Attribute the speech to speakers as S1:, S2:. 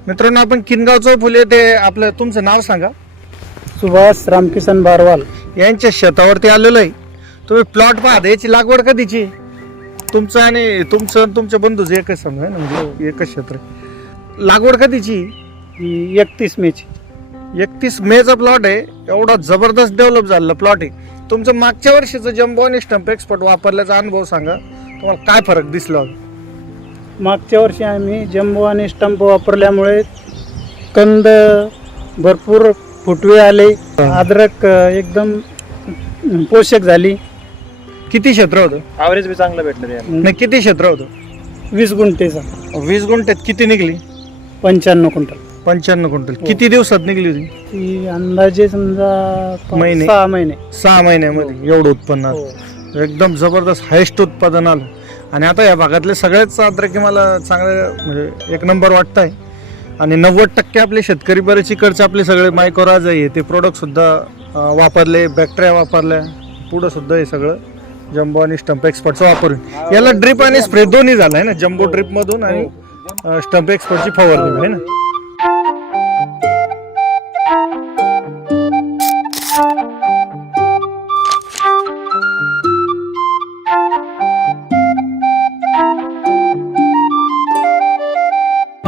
S1: मित्रांनो आपण किनगावचं फुले ते आपलं तुमचं नाव सांगा.
S2: सुभाष रामकिसन बारवाल
S1: यांच्या शेतावरती आलेलो आहे. तुम्ही प्लॉट पाहता, याची लागवड कधीची? तुमचं आणि तुमच्या बंधूचं एकच समजा ना, म्हणजे एकच क्षेत्र. लागवड कधीची?
S2: 31 मेची.
S1: 31 मेचा प्लॉट आहे. एवढा जबरदस्त डेव्हलप झालेला प्लॉट आहे. तुमचं मागच्या वर्षीचं जम्बो आणि स्टंप एक्सपर्ट वापरल्याचा अनुभव सांगा. तुम्हाला काय फरक दिसला?
S2: मागच्या वर्षी आम्ही जम्बो आणि स्टंप वापरल्यामुळे कंद भरपूर फुटवे आले, अद्रक एकदम पोषक झाली.
S1: किती क्षेत्र होतं?
S3: ॲव्हरेज बी चांगलं भेटलं.
S1: नाही, किती क्षेत्र होतं?
S2: 20 गुंठेचा.
S1: 20 गुंठ्यात किती निघली?
S2: 95 क्विंटल.
S1: 95 क्विंटल. किती दिवसात निघली होती?
S2: ती अंदाजे समजा
S1: महिने.
S2: 6 महिने.
S1: 6 महिन्यामध्ये एवढं उत्पन्न आलं. एकदम जबरदस्त हायस्ट उत्पादन आलं. आणि आता या भागातले सगळेच अद्रकी मला चांगले म्हणजे एक नंबर वाटत आहे. आणि 90% आपले शेतकरी बरेच इकडचे आपले सगळे मायक्रोराज आहे ते प्रोडक्ट सुद्धा वापरले, बॅक्टेरिया वापरल्या, पुढं सुद्धा हे सगळं जम्बो आणि स्टंप एक्सपर्टचं वापरून. याला ड्रिप आणि स्प्रे दोन्ही झाला आहे ना, जम्बो ड्रिप मधून आणि स्टंप एक्सपर्टची फवारणी आहे ना.